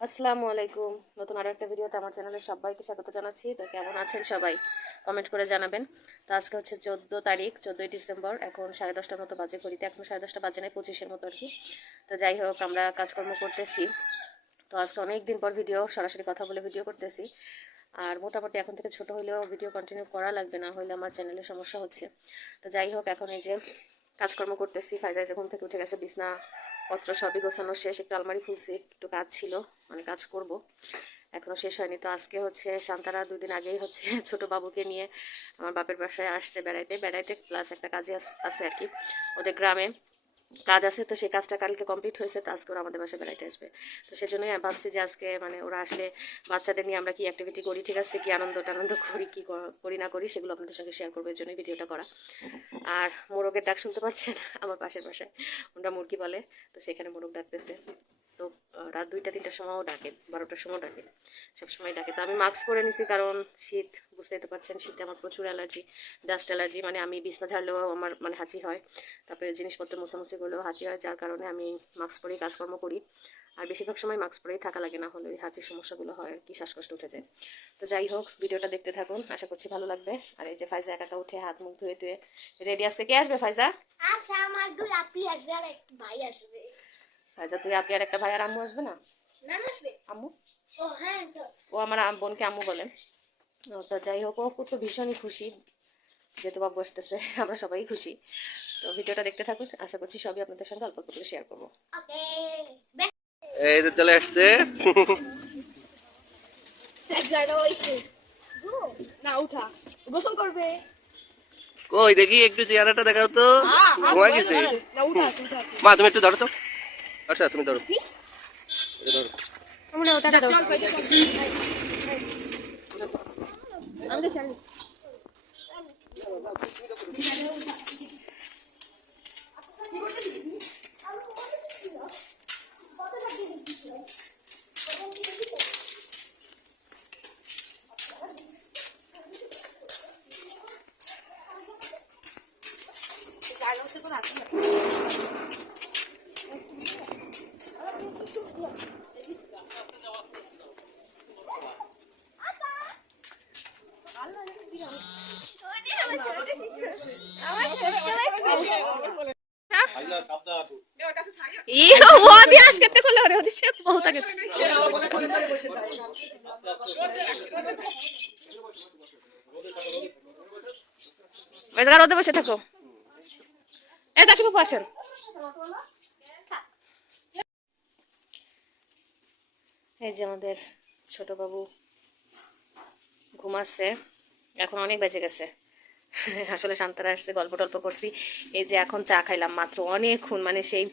আসসালামু আলাইকুম। নতুন আরও একটা ভিডিওতে আমার চ্যানেলে সবাইকে স্বাগত জানাচ্ছি। তো কেমন আছেন সবাই? কমেন্ট করে জানাবেন। তো আজকে হচ্ছে চোদ্দ তারিখ, চোদ্দোই ডিসেম্বর। এখন সাড়ে দশটার মতো বাজে ঘড়িতে। এখন সাড়ে দশটা বাজে নেই, পঁচিশের মতো আর কি তো যাই হোক, আমরা কাজকর্ম করতেছি। তো আজকে অনেক দিন পর ভিডিও, সরাসরি কথা বলে ভিডিও করতেছি। আর মোটামুটি এখন থেকে ছোট হলেও ভিডিও কন্টিনিউ করা লাগবে, না হলে আমার চ্যানেলে সমস্যা হচ্ছে। তো যাই হোক, এখন এই যে কাজকর্ম করতেছি। ফাইজা যে ঘুম থেকে উঠে গেছে, বিছনা পত্র সবই গোছানো শেষ, একটু আলমারি খুলছি, একটু কাজ ছিল মানে কাজ করব। এখনও শেষ হয়নি, তো আজকে হচ্ছে শান্তারা দুদিন আগেই হচ্ছে ছোট বাবুকে নিয়ে আমার বাপের বাসায় আসছে বেড়াইতে। বেড়াইতে প্লাস একটা কাজে আছে আর কি, ওদের গ্রামে। কাজ আছে তো সেই কাজটা কালকে কমপ্লিট হয়েছে, তো আজকে ওরা আমাদের বাসায় বেড়াইতে আসবে। তো সেজন্যই আমি ভাবছি যে আজকে মানে ওরা আসলে বাচ্চাদের নিয়ে আমরা কি অ্যাক্টিভিটি করি, ঠিক আছে? কি আনন্দ টানন্দ করি, কি করি না করি, সেগুলো আপনাদের সঙ্গে শেয়ার করব জন্যই ভিডিওটা করা। আর মোরগের ডাক শুনতে পাচ্ছেন? আমার পাশের বাসায়। ওটা মুরগি বলে, তো সেখানে মোরগ ডাকতেছে। রাত দুইটা, তিনটার সময়ও ডাকে, বারোটার সময়ও ডাকে। সবসময় ডাকে। তো আমি মাস্ক পরে নিছি কারণ শীত, বুঝতেই তো পারছেন, শীতে আমার প্রচুর অ্যালার্জি ডাস্ট অ্যালার্জি মানে আমি বিছনা ঝাড়লেও আমার মানে হাঁচি হয়। তারপরে জিনিসপত্র মোছামুছি করলেও হাঁচি হয়, যার কারণে আমি মাস্ক পরেই কাজকর্ম করি। আর বেশিরভাগ সময় মাস্ক পরেই থাকা লাগে, না হলে হাঁচির সমস্যাগুলো হয় আর কি, শ্বাসকষ্ট উঠে যায়। তো যাই হোক, ভিডিওটা দেখতে থাকুন, আশা করছি ভালো লাগবে। আর এই যে ফাইজা একা উঠে হাত মুখ ধুয়ে ধুয়ে রেডি আজকে কে আসবে ফাইজা? আচ্ছা আমার দুই আপি আসবে আর এক ভাই আসবে। ফাইজা তুই আপি আর একটা ভাই আর আম্মু আসবে না? আম্মু? ও হ্যাঁ ও আমার আম- বোনকে আম্মু বলেন ও তো যাই হোক ও তো ভীষণই খুশি। যেহেতু বাবু আসতেছে আমরা সবাই খুশি। তো ভিডিওটা দেখতে থাকুন। আশা করছি সবই আপনাদের সঙ্গে অল্প অল্প করে শেয়ার করব। এই যে চলে আসছে। না উঠা। কই দেখি একটু চেহারাটা দেখাও তো। গেছে? মা তুমি একটু ধরো তো। আচ্ছা তুমি ধরো। ধরো। আমরা ওটা দাও আমি তো জানি ও ওদি বেজগার ওদের বসে থাকো। এ দেখি, বাবু, আসেন। এই যে আমাদের ছোট বাবু ঘুমাচ্ছে, এখন অনেক বেজে গেছে। আসলে শান্তারা আসছে গল্প টল্প করছি। এই যে এখন চা খাইলাম মাত্র অনেকক্ষণ মানে সেই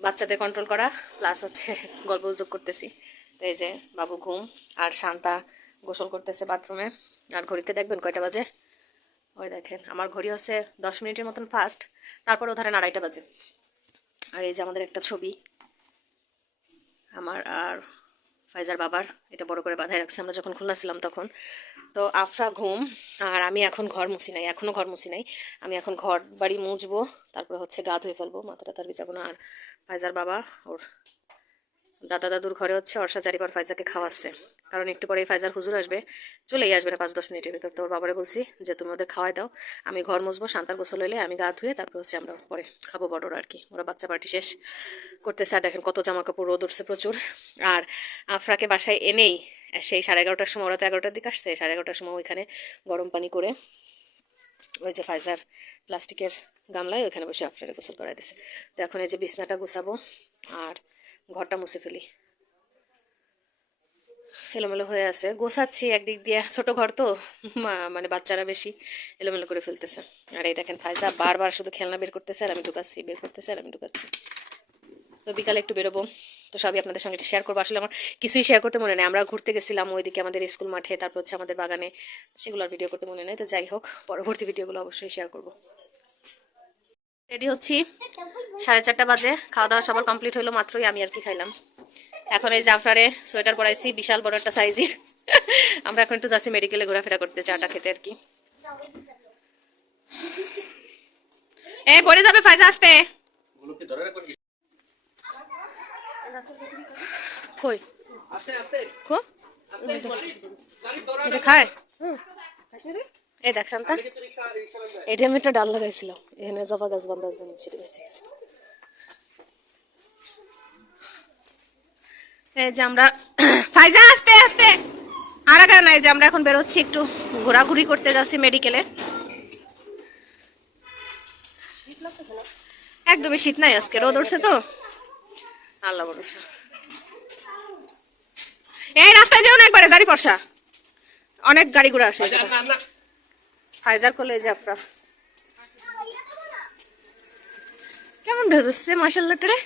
বাচ্চাদের কন্ট্রোল করা প্লাস হচ্ছে গল্প যোগ করতেছি। তো এই যে বাবু ঘুম, আর শান্তা গোসল করতেছে বাথরুমে আর ঘড়িতে দেখবেন কয়টা বাজে? ওই দেখেন, আমার ঘড়ি হচ্ছে দশ মিনিটের মতন ফাস্ট তারপরেও ধরেন আড়াইটা বাজে। আর এই যে আমাদের একটা ছবি, আমার আর ফাইজার বাবার, এটা বড় করে বাধায় রাখছে, আমরা যখন খুলনা ছিলাম তখন। তো আফরা ঘুম, আর আমি এখন ঘর মুছি নাই এখনও ঘর মুছি নাই। আমি এখন ঘর বাড়ি মুছবো, তারপরে হচ্ছে গা ধুয়ে ফেলব মাথাটা তার ভিজাবো না। আর ফাইজার বাবা, ওর দাদা দাদুর ঘরে হচ্ছে অর্ষা চারিবার ফাইজাকে খাওয়াচ্ছে। কারণ একটু পরে ফাইজার হুজুর আসবে। চলেই আসবে না পাঁচ, দশ মিনিটের ভিতর। তোর বাবারে বলছি যে, তুমি ওদের খাওয়াই দাও। আমি ঘর মুছবো শান্তার গোসল হইলে আমি গা ধুয়ে তারপর হচ্ছে আমরা পরে খাব বড়রা আর কি ওরা বাচ্চা পার্টি শেষ করতেছে। আর দেখেন কত জামা কাপড় রোদ উঠছে প্রচুর। আর আফরাকে বাসায় এনেই সেই সাড়ে এগারোটার সময়, ওরা তো এগারোটার দিকে আসছে, সাড়ে এগারোটার সময় ওইখানে গরম পানি করে ওই যে ফাইজার প্লাস্টিকের গামলায় ওইখানে বসে আফরারে গোসল করাই দিছে। তো এখন এই যে বিছনাটা গুছাবো আর ঘরটা মুছে ফেলি। এলোমেলো হয়ে আছে। গোছাচ্ছি একদিক দিয়ে। ছোট ঘর তো। মানে বাচ্চারা বেশি এলোমেলো করে ফেলতেছে। আর এই দেখেন ফাইজা বারবার শুধু খেলনা বের করতেছে আর আমি ঢুকাচ্ছি, বের করতেছে আর আমি ঢুকাচ্ছি। তো বিকালে একটু বেরোবো। তো সবই আপনাদের সঙ্গে শেয়ার করব। আসলে আমার কিছুই শেয়ার করতে মনে নেই। আমরা ঘুরতে গেছিলাম ওইদিকে আমাদের স্কুল মাঠে, তারপর হচ্ছে আমাদের বাগানে। সেগুলোর ভিডিও করতে মনে নেই। তো যাই হোক, পরবর্তী ভিডিওগুলো অবশ্যই শেয়ার করব। রেডি হচ্ছি? সাড়ে চারটা বাজে। খাওয়া দাওয়া সবার কমপ্লিট হলো, মাত্রই আমি আর কি খাইলাম। এখন এই জাফরারে সোয়েটার পরাইছি, বিশাল বড় একটা সাইজের। আমরা এখন একটু যাচ্ছি মেডিকেলে ঘোরাফেরা করতে, চাটা খেতে আর কি। এ, পড়ে যাবে ফাইজা আসতে। কই? এই দেখ, শান্তা। এটা আমি একটা ডাল লাগাইছিলাম। এখানে জবা গাছ বান্ধার জন্য, সেটা বেঁচে এই যে আমরা ফাইজা আস্তে আস্তে। আর আগে নাই যে আমরা এখন বেরোচ্ছি একটু ঘোরাঘুরি করতে যাচ্ছি মেডিকেলে একদমই শীত নাই আজকে রোদ উঠছে তো। আল্লাহ ভরসা। এই রাস্তায় যেও না একবারে গাড়ি পরসা অনেক গাড়ি ঘোড়া আসে ফাইজার কলেজ আপনার কেমন ধরছে মার্শাল্লাটা রে?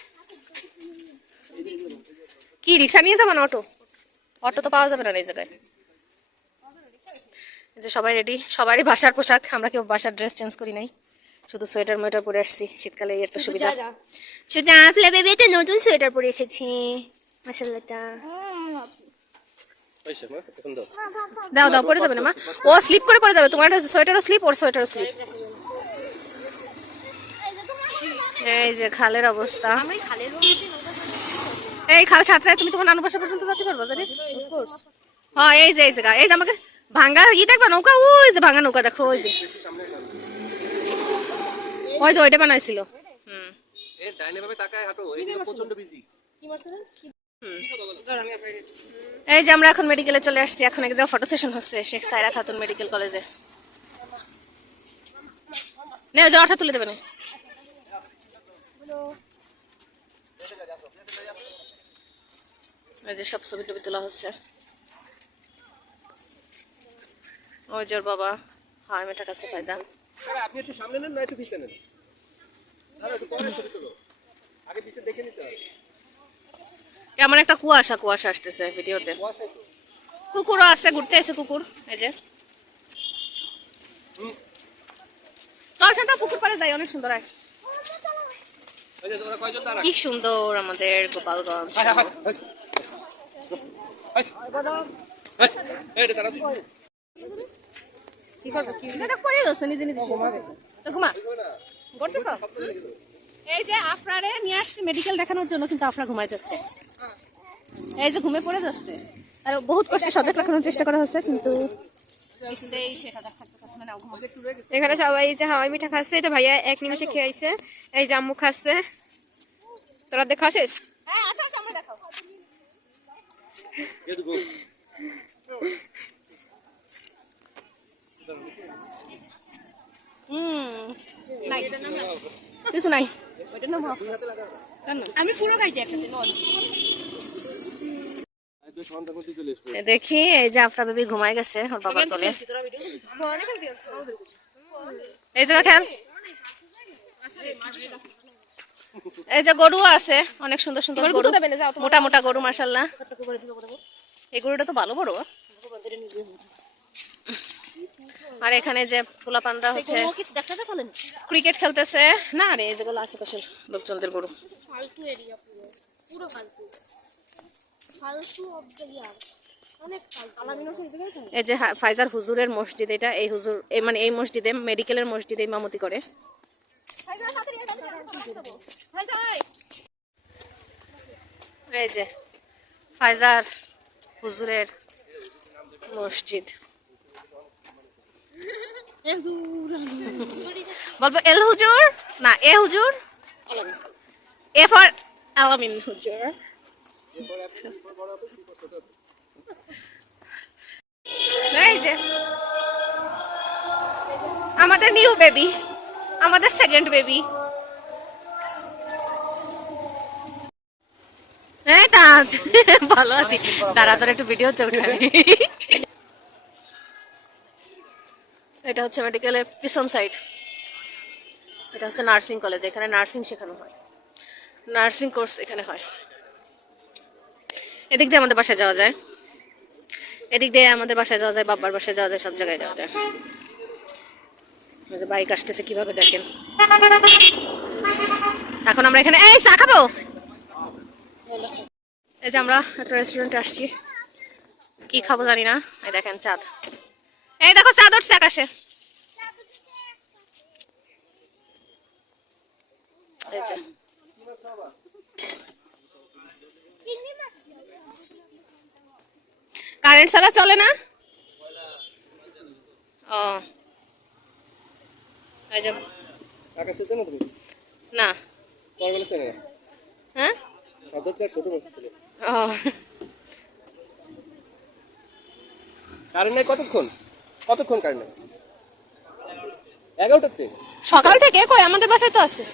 কি রিক্সা নিয়ে যাবেন অটো? অটো তো পাওয়া যাবে না এই জায়গায়। যে সবাই রেডি সবারই বাসার পোশাক আমরা কেউ বাসার ড্রেস চেঞ্জ করি নাই। শুধু সোয়েটার মোয়েটার পরে আসছি শীতকালে এই একটা সুবিধা। শুধু আপলে বেবি তো নতুন সোয়েটার পরে এসেছি। পয়সা দাও দাও পরে যাবে না মা। ও স্লিপ করে পরে যাবে তোমার সোয়েটারও স্লিপ ওর সোয়েটারও স্লিপ এই যে খালের অবস্থা। এই খাল ছাত্রায় তুমি তোমার নানু বাসা পর্যন্ত যেতে পারব জানি? হ্যাঁ এই যে এই যে এই যে আমাকে ভাঙ্গা ই দেখবা নৌকা? ওই যে ভাঙ্গা নৌকা দেখো ওই যে। ওই যে ওইটা বানাইছিল। হুম। এ ডাইনে ভাবে তাকায় হাঁটো এদিকে প্রচণ্ড বিজি এই যে আমরা এখন মেডিকেলে চলে আসছি এখন এক জায়গায় ফটো সেশন হচ্ছে শেখ সাইরা খাতুন মেডিকেল কলেজে নে ওই জ্বরটা তুলে দেবে না। এই যে সব ছবি টবি তোলা হচ্ছে। ওই জোর বাবা। হ্যাঁ মেয়েটার কাছে ফাইজান আরে আপনি একটু সামনে নেন না একটু পিছনে নেন। আরে একটু পরে ছবি তুলো। আগে পিছে দেখে নিতে হবে। কেমন একটা কুয়াশা কুয়াশা আসতেছে ভিডিওতে। কুকুরও আছে ঘুরতে এসে কুকুর এই যে। পুকুর পাড়ে যাই অনেক সুন্দর আস কি সুন্দর আমাদের গোপালগঞ্জ। এই যে আফরারে নিয়ে আসছে মেডিকেল দেখানোর জন্য কিন্তু আফরা ঘুমাই যাচ্ছে এই যে ঘুমে পড়ে যাচ্ছে আর বহুত কষ্টে সজাগ রাখানোর চেষ্টা করা হচ্ছে কিন্তু। এখানে সবাই যে হাওয়াই মিঠা খাচ্ছে তো ভাইয়া এক নিমিষে খেয়েছে এই জাম্মু খাচ্ছে তোরা দেখা শেষ হ্যাঁ আচ্ছা দেখাও দুগো হুম নাই কিছু নাই আমি পুরো খাইছি দেখি এই যে আফরা বেবি ঘুমাই গেছে ওর বাবার তলে। এই জায়গা খেয়াল এই যে গরু আছে অনেক সুন্দর সুন্দর গরু। মোটা মোটা গরু এই গরুটা তো ভালো বড়। আর এখানে যে হচ্ছে ক্রিকেট খেলতেছে। না রে যেগুলো আশেপাশের লোকজনদের গরু। এই যে ফাইজার হুজুরের মসজিদ এটা এই হুজুর মানে এই মসজিদে মেডিকেলের মসজিদে ইমামতি করে। এই যে, ফাইজার হুজুরের মসজিদ। বলব, এল হুজুর? না, এ হুজুর? এ ফর আলামিন হুজুর। এই যে, আমাদের নিউ বেবি, আমাদের সেকেন্ড বেবি। হ্যাঁ ভালো আছি। দাঁড়া, তোর একটু ভিডিওতে উঠাবি এটা হচ্ছে মেডিকেলের পিছন সাইড এটা হচ্ছে নার্সিং কলেজ এখানে নার্সিং শেখানো হয়। নার্সিং কোর্স এখানে হয়। এদিক দিয়ে আমাদের বাসায় যাওয়া যায়। এদিক দিয়ে আমাদের বাসায় যাওয়া যায়, বাবার বাসায় যাওয়া যায়, সব জায়গায় যাওয়া যায়। বাইক আসতেছে কীভাবে দেখেন। এখন আমরা এখানে এই, চা খাব? এই যে আমরা একটা রেস্টুরেন্টে আসছি। কি খাব জানি না। এই দেখেন চাঁদ। এই দেখো চাঁদ উঠছে আকাশে। কারেন্ট ছাড়া চলে না? ও। না হ্যাঁ? ছোট কারেন্ট নাই কতক্ষণ? কতক্ষণ কারেন্ট নাই? এগারোটাতে সকাল থেকে? কই আমাদের বাসায় তো আছে।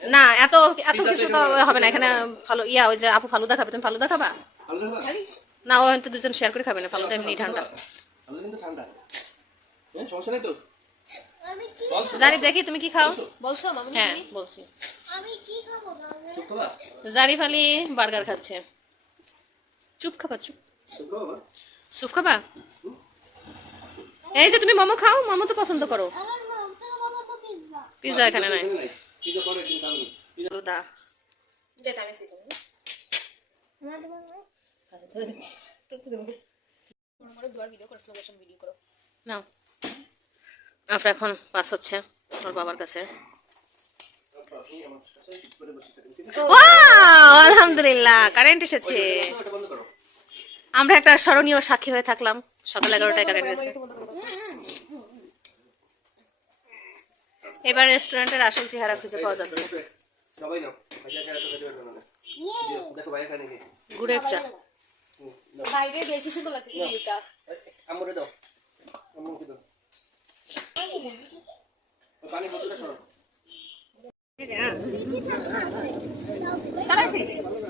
না এত এত কিছু তো হবে না। এখানে ভালো ইয়া ওই যে আপু ফালুদা খাবে তুমি ফালুদা খাবা? না ও হয়তো দুজন শেয়ার করে খাবে না ফালুদা এমনি ঠান্ডা। কিন্তু ঠান্ডা। হ্যাঁ সমস্যা নাই তো? জারিফ দেখি তুমি কি খাও? বলছো? হ্যাঁ বলছি। জারিফ আলী বার্গার খাচ্ছে। চুপ খাবা চুপ। সুখ খাবা সুপ খাবা? এই যে তুমি মোমো খাও মোমো তো পছন্দ করো। পিজা এখানে নাই। করে? নাও। আমরা এখন পাস হচ্ছে ওর বাবার কাছে। আলহামদুলিল্লাহ কারেন্ট এসেছে। আমরা একটা স্মরণীয় সাক্ষী হয়ে থাকলাম সকাল এগারোটায় কারেন্ট এসেছে। এবার রেস্টুরেন্টের আসল চেহারা খুঁজে পাওয়া যাচ্ছে। গুড়ের চা। বাইরে বেশি সুন্দর লাগছে আমরে দাও। দাও।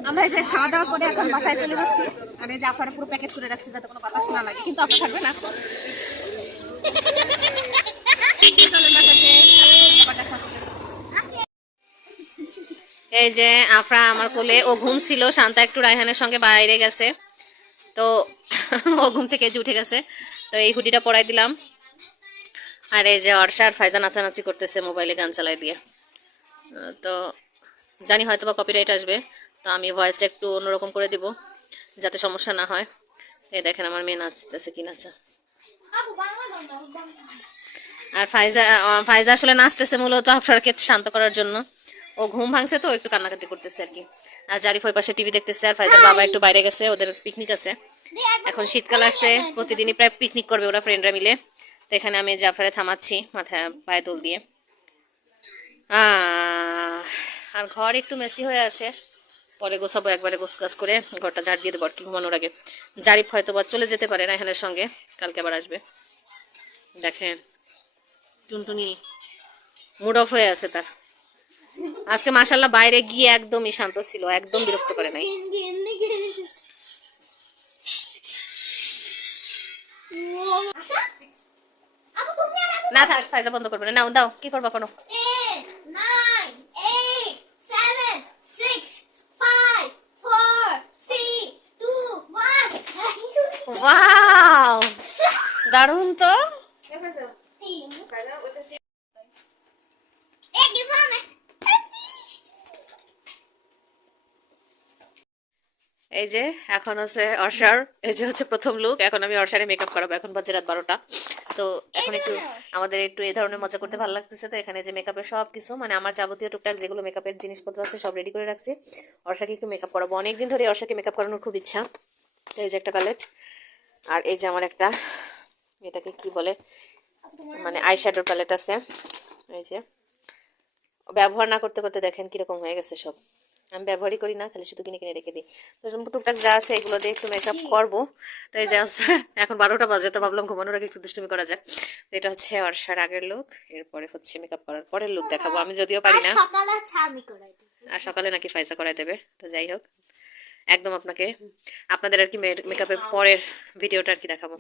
আমরা এই যে খাওয়া দাওয়া করে এখন বাসায় চলে যাচ্ছি। আর এই যে পুরো প্যাকেট করে রাখছি যাতে কোনো বাতাস না লাগে, কিন্তু থাকবে না। এই যে আফরা আমার কোলে, ও ঘুম ছিল, শান্তা একটু রায়হানের সঙ্গে বাইরে গেছে। তো ও ঘুম থেকে উঠে গেছে। তো এই হুডিটা পরাই দিলাম। আর এই যে অর্ষার ফাইজা নাচানাচি করতেছে মোবাইলে গান চালাই দিয়ে। তো জানি হয়তো বা কপিরাইট আসবে, তো আমি ভয়েসটা একটু অন্যরকম করে দিব, যাতে সমস্যা না হয়। এই দেখেন আমার মেয়ে নাচতেছে কি নাচা। আর ফাইজা ফাইজা আসলে নাচতেছে মূলত আফরারকে শান্ত করার জন্য। ও ঘুম ভাঙছে তো, একটু কান্নাকাটি করতেছে আর কি। আর জারিফ ওই পাশে টিভি দেখতেছে, আর ফাইজার বাবা একটু বাইরে গেছে, ওদের পিকনিক আছে। এখন শীতকাল আসছে, প্রতিদিনই প্রায় পিকনিক করবে ওরা ফ্রেন্ডরা মিলে। তো এখানে আমি জাফরে থামাচ্ছি মাথা পায়ে দোল দিয়ে। আর ঘর একটু মেসি হয়ে আছে। পরে গোছাবো, একবারে গোছ গাছ করে ঘরটা ঝাড় দিয়ে দেবো আর কি ঘুমানোর আগে। জারিফ হয়তো বা চলে যেতে পারে রায়হানের সঙ্গে, কালকে আবার আসবে। দেখেন, টুনটুনি মুড অফ হয়ে আছে তার। আজকে মাসাল্লাহ বাইরে গিয়ে একদমই শান্ত ছিল, একদম বিরক্ত করে নাই। না থাক, ফাইজা বন্ধ করবে না। দাও, কি করবা করো. ওয়াও তো। এই যে, এখন হচ্ছে অর্ষার, এই যে হচ্ছে প্রথম লুক এখন আমি অর্ষারে মেকআপ করাবো, এখন বাজে রাত বারোটা। তো এখন একটু আমাদের একটু এই ধরনের মজা করতে ভালো লাগতেছে তো এখানে যে মেকআপের সব কিছু মানে আমার যাবতীয় টুকটাক যেগুলো মেকআপের জিনিসপত্র আছে সব রেডি করে রাখছি। অর্ষাকে একটু মেকআপ করাবো। অনেকদিন ধরে অর্ষাকে মেকআপ করানোর খুব ইচ্ছা। তো এই যে একটা প্যালেট আর এই যে আমার একটা এটাকে কি বলে? মানে আই শ্যাডোর প্যালেট আছে। এই যে। ব্যবহার না করতে করতে দেখেন কীরকম হয়ে গেছে সব। আমি ব্যবহারই করি না খালি শুধু কিনে কিনে রেখে দিই। তো টুকটাক যা আছে এগুলো দিয়ে একটু মেকআপ করব। তো এই যে আছে, এখন বারোটা বাজে তো ভাবলাম ঘুমানোর আগে একটু দুষ্টুমি করা যাক। তো এটা হচ্ছে অর্ষার আগের লুক এরপরে হচ্ছে মেকআপ করার পরের লুক দেখাবো। আমি যদিও পারি না। আর সকালে নাকি ফাইসা করাই দেবে। তো যাই হোক একদম আপনাকে আপনাদের আর কি মেকআপের পরের ভিডিওটা আর কি দেখাবো।